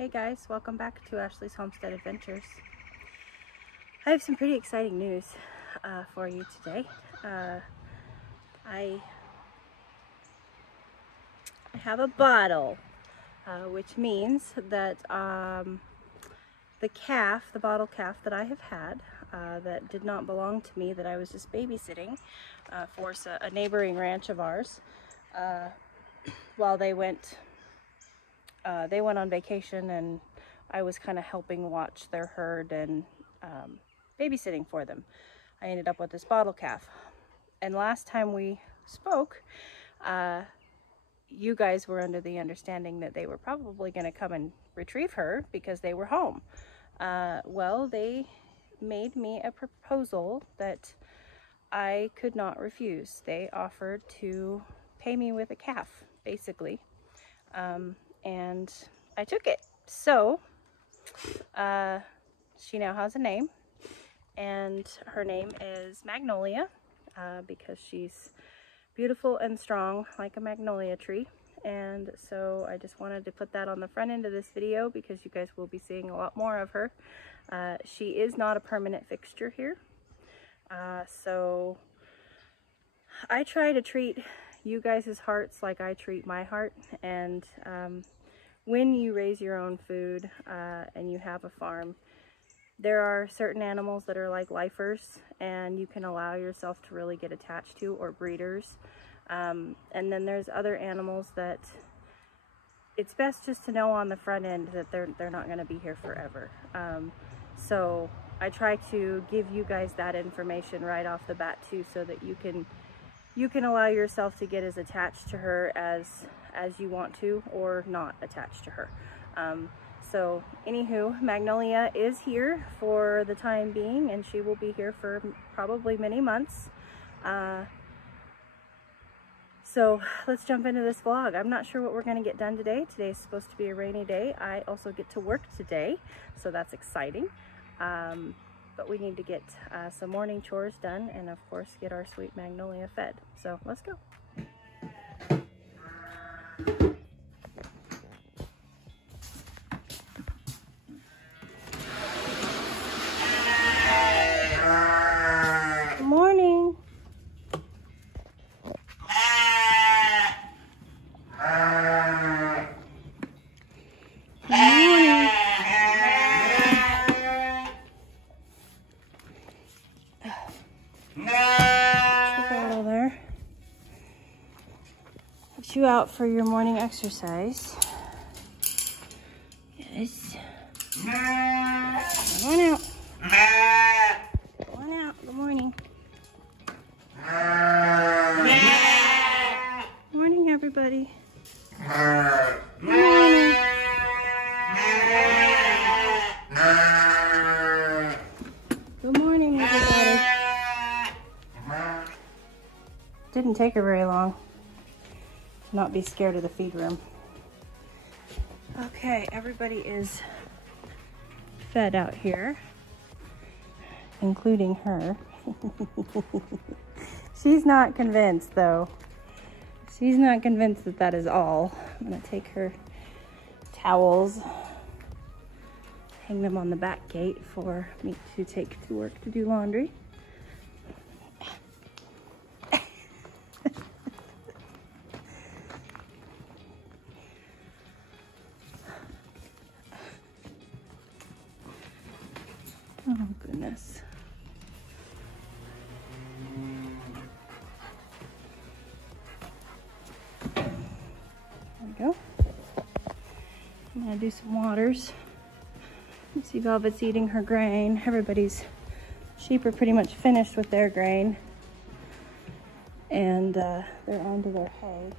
Hey guys, welcome back to Ashley's Homestead Adventures. I have some pretty exciting news for you today. I have a bottle, which means that the bottle calf that I have had, that did not belong to me, that I was just babysitting for a neighboring ranch of ours, while they went on vacation, and I was kind of helping watch their herd and babysitting for them. I ended up with this bottle calf. And last time we spoke, you guys were under the understanding that they were probably going to come and retrieve her because they were home. Well, they made me a proposal that I could not refuse. They offered to pay me with a calf, basically. And I took it. So she now has a name, and her name is Magnolia, because she's beautiful and strong like a magnolia tree. And so I just wanted to put that on the front end of this video because you guys will be seeing a lot more of her. She is not a permanent fixture here, so I try to treat you guys' hearts like I treat my heart. And when you raise your own food and you have a farm, there are certain animals that are like lifers and you can allow yourself to really get attached to, or breeders. And then there's other animals that it's best just to know on the front end that they're not going to be here forever. So I try to give you guys that information right off the bat too, so that you can allow yourself to get as attached to her as you want to, or not attached to her. So anywho, Magnolia is here for the time being, and she will be here for probably many months. So let's jump into this vlog. I'm not sure what we're going to get done today. Today's supposed to be a rainy day. I also get to work today, so that's exciting. But we need to get some morning chores done, and of course get our sweet Magnolia fed. So let's go. Good morning. You out for your morning exercise. Yes. Come on out. Come on out. Good morning. Good morning, everybody. Good morning. Good morning, everybody. Didn't take her very long. Not be scared of the feed room. Okay, everybody is fed out here, including her. She's not convinced though. She's not convinced that that is all. I'm gonna take her towels, hang them on the back gate for me to take to work to do laundry. Oh goodness. There we go. I'm gonna do some waters. See Velvet's eating her grain. Everybody's sheep are pretty much finished with their grain, and they're on to their hay.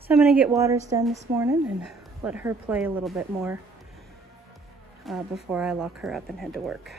So I'm gonna get waters done this morning and let her play a little bit more before I lock her up and head to work.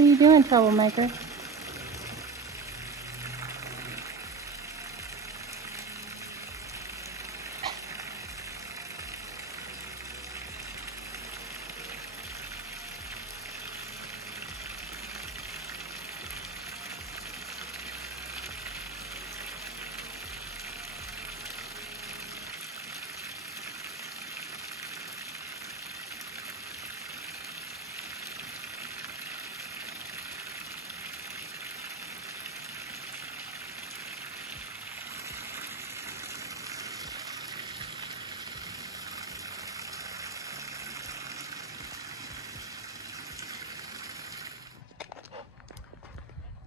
What are you doing, troublemaker?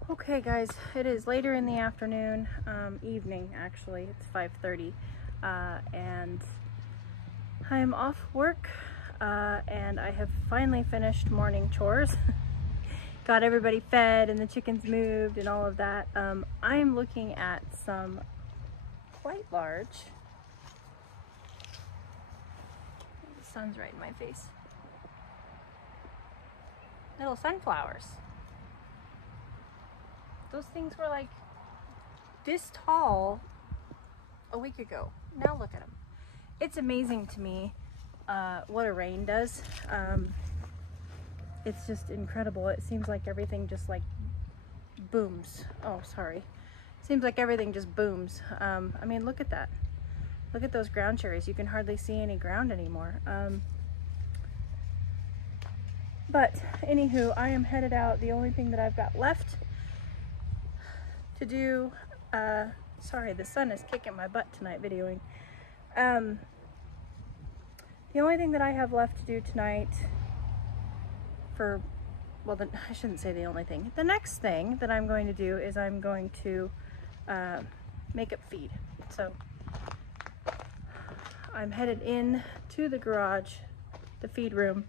Okay guys, it is later in the afternoon, evening actually, it's 5:30, and I am off work, and I have finally finished morning chores. Got everybody fed and the chickens moved and all of that. I am looking at some quite large, the sun's right in my face, little sunflowers. Those things were like this tall a week ago. Now look at them. It's amazing to me what a rain does. It's just incredible. It seems like everything just like booms. Oh, sorry. Seems like everything just booms. I mean, look at that. Look at those ground cherries. You can hardly see any ground anymore. But anywho, I am headed out. The only thing that I've got left to do, sorry, the sun is kicking my butt tonight videoing. The only thing that I have left to do tonight for, well, I shouldn't say the only thing. The next thing that I'm going to do is I'm going to make up feed. So I'm headed in to the garage, the feed room,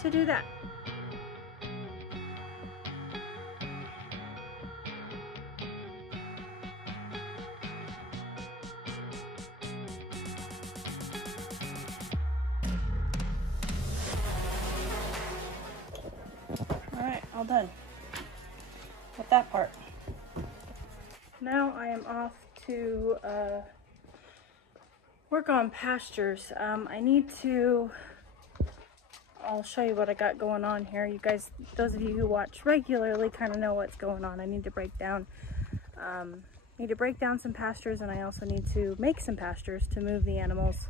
to do that. Alright, all done with that part. Now I am off to work on pastures. I need to, I'll show you what I got going on here. You guys, those of you who watch regularly kind of know what's going on. I need to break down some pastures, and I also need to make some pastures to move the animals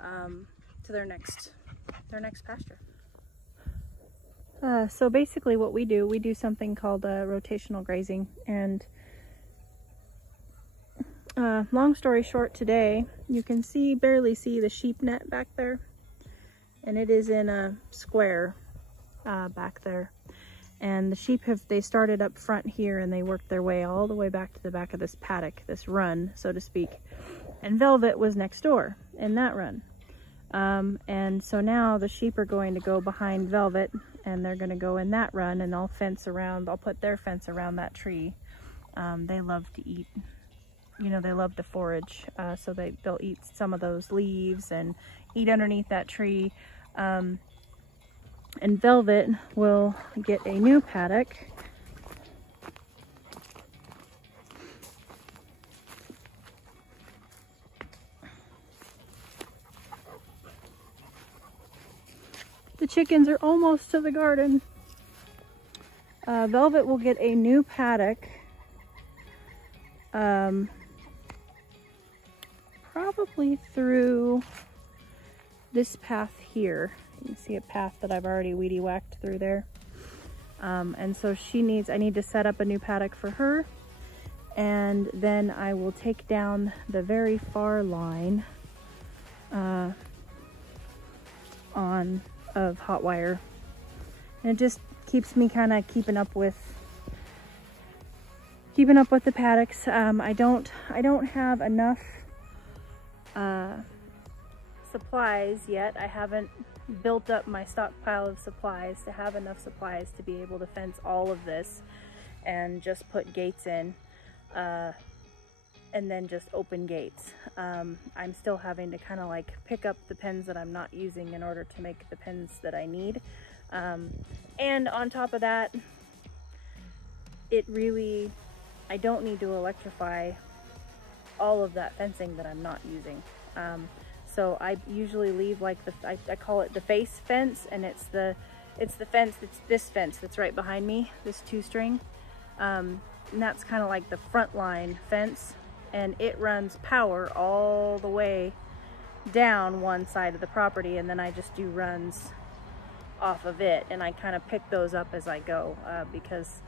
to their next pasture. So basically what we do something called rotational grazing, and long story short, today you can barely see the sheep net back there, and it is in a square back there, and the sheep they started up front here and they worked their way all the way back to the back of this paddock, this run so to speak, and Velvet was next door in that run. And so now the sheep are going to go behind Velvet, and they're going to go in that run, and I'll put their fence around that tree. They love to eat, you know, they love to forage, so they'll eat some of those leaves and eat underneath that tree. And Velvet will get a new paddock. The chickens are almost to the garden. Velvet will get a new paddock. Probably through this path here. You can see a path that I've already weedy whacked through there. And so I need to set up a new paddock for her. And then I will take down the very far line of hot wire, and it just keeps me kind of keeping up with the paddocks. I don't have enough supplies yet. I haven't built up my stockpile of supplies to have enough supplies to be able to fence all of this and just put gates in, and then just open gates. I'm still having to kind of like pick up the pens that I'm not using in order to make the pens that I need. And on top of that, I don't need to electrify all of that fencing that I'm not using. So I usually leave like I call it the face fence, and it's the fence this fence that's right behind me, this 2-string. And that's kind of like the front line fence, and it runs power all the way down one side of the property, and then I just do runs off of it, and I kind of pick those up as I go, because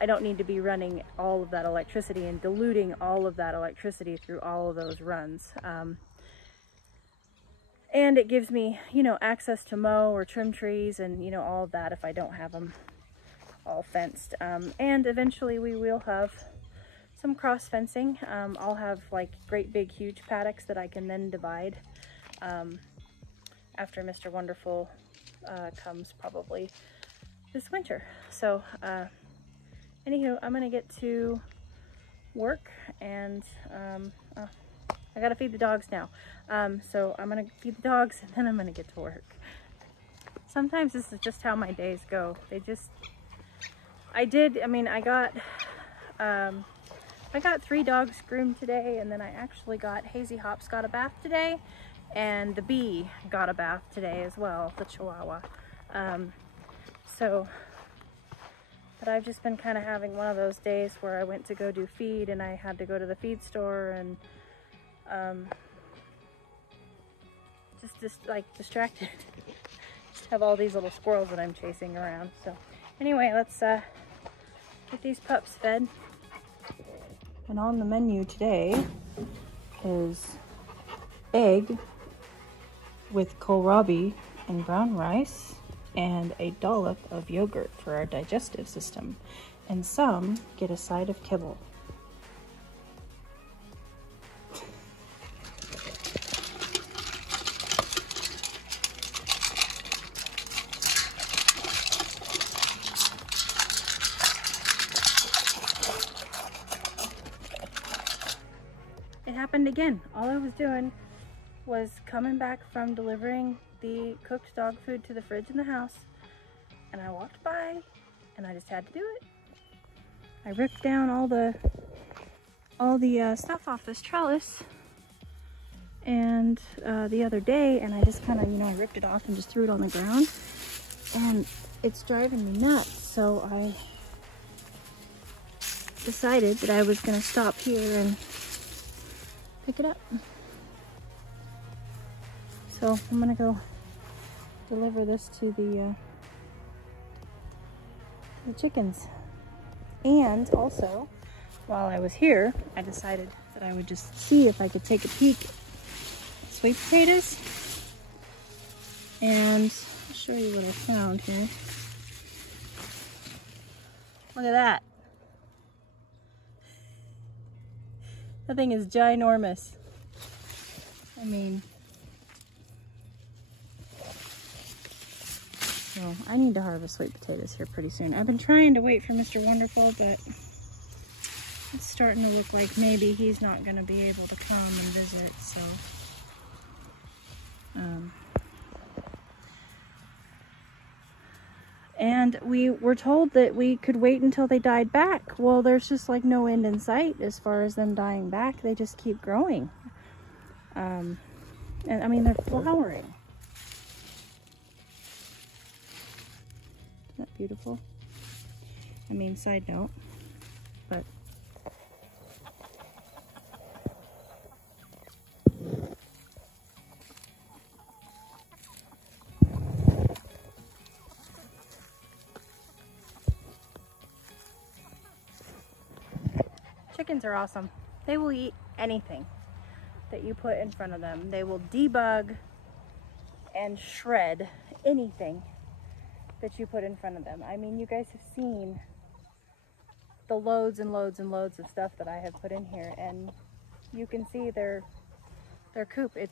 I don't need to be running all of that electricity and diluting all of that electricity through all of those runs. And it gives me, you know, access to mow or trim trees and, you know, all of that if I don't have them all fenced. And eventually we will have some cross fencing. I'll have like great big huge paddocks that I can then divide after Mr. Wonderful comes probably this winter. So anywho, I'm gonna get to work, and I gotta feed the dogs now. So I'm gonna feed the dogs and then I'm gonna get to work. Sometimes this is just how my days go. I got 3 dogs groomed today, and then I actually got Hazy Hops got a bath today, and the bee got a bath today as well, the Chihuahua. But I've just been kind of having one of those days where I went to go do feed and I had to go to the feed store and just like distracted. Just have all these little squirrels that I'm chasing around. So anyway, let's get these pups fed. And on the menu today is egg with kohlrabi and brown rice, and a dollop of yogurt for our digestive system. And some get a side of kibble. It happened again. All I was doing was coming back from delivering the cooked dog food to the fridge in the house, and I walked by and I just had to do it. I ripped down all the stuff off this trellis and the other day, and I just kind of, you know, I ripped it off and just threw it on the ground, and it's driving me nuts. So I decided that I was going to stop here and pick it up. So I'm gonna go deliver this to the chickens. And also, while I was here, I decided that I would just see if I could take a peek at sweet potatoes. And I'll show you what I found here. Look at that. That thing is ginormous. I mean, so I need to harvest sweet potatoes here pretty soon. I've been trying to wait for Mr. Wonderful, but it's starting to look like maybe he's not going to be able to come and visit, so and we were told that we could wait until they died back. Well, there's just like no end in sight as far as them dying back. They just keep growing. And I mean, they're flowering. Isn't that beautiful? I mean, side note, but chickens are awesome. They will eat anything that you put in front of them. They will debug and shred anything that you put in front of them. I mean, you guys have seen the loads and loads and loads of stuff that I have put in here, and you can see their coop. It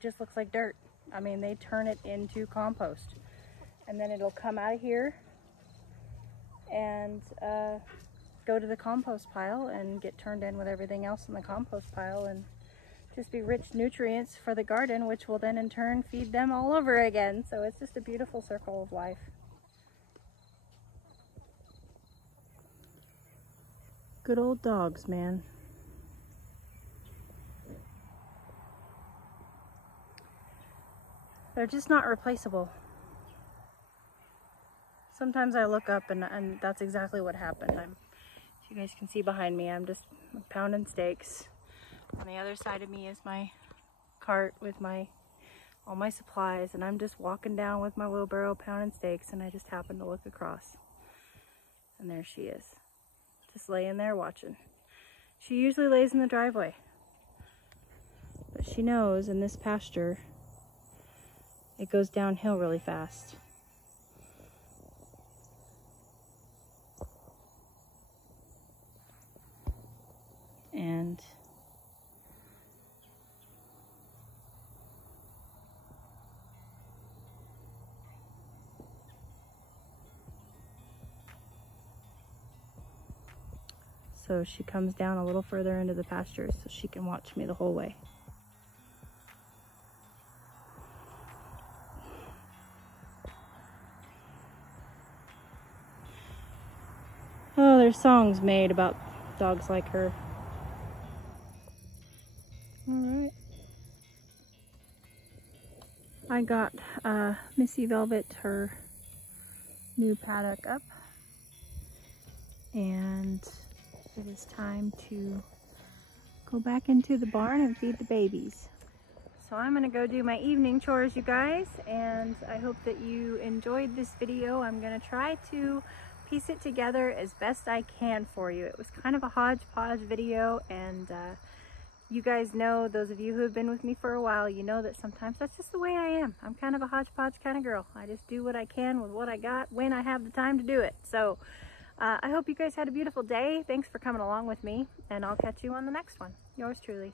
just looks like dirt. I mean, they turn it into compost, and then it'll come out of here and go to the compost pile and get turned in with everything else in the compost pile, and just be rich nutrients for the garden, which will then in turn feed them all over again. So it's just a beautiful circle of life. Good old dogs, man. They're just not replaceable. Sometimes I look up and that's exactly what happened. As you guys can see behind me, I'm just pounding steaks. On the other side of me is my cart with all my supplies, and I'm just walking down with my wheelbarrow pounding steaks, and I just happen to look across. And there she is, just laying there watching. She usually lays in the driveway, but she knows in this pasture it goes downhill really fast. And so she comes down a little further into the pasture so she can watch me the whole way. Oh, there's songs made about dogs like her. Alright. I got Missy Velvet her new paddock up, and it is time to go back into the barn and feed the babies. So I'm gonna go do my evening chores, you guys, and I hope that you enjoyed this video. I'm gonna try to piece it together as best I can for you. It was kind of a hodgepodge video, and you guys know, those of you who have been with me for a while, you know that sometimes that's just the way I am. I'm kind of a hodgepodge kind of girl. I just do what I can with what I got when I have the time to do it. So I hope you guys had a beautiful day. Thanks for coming along with me, and I'll catch you on the next one. Yours truly.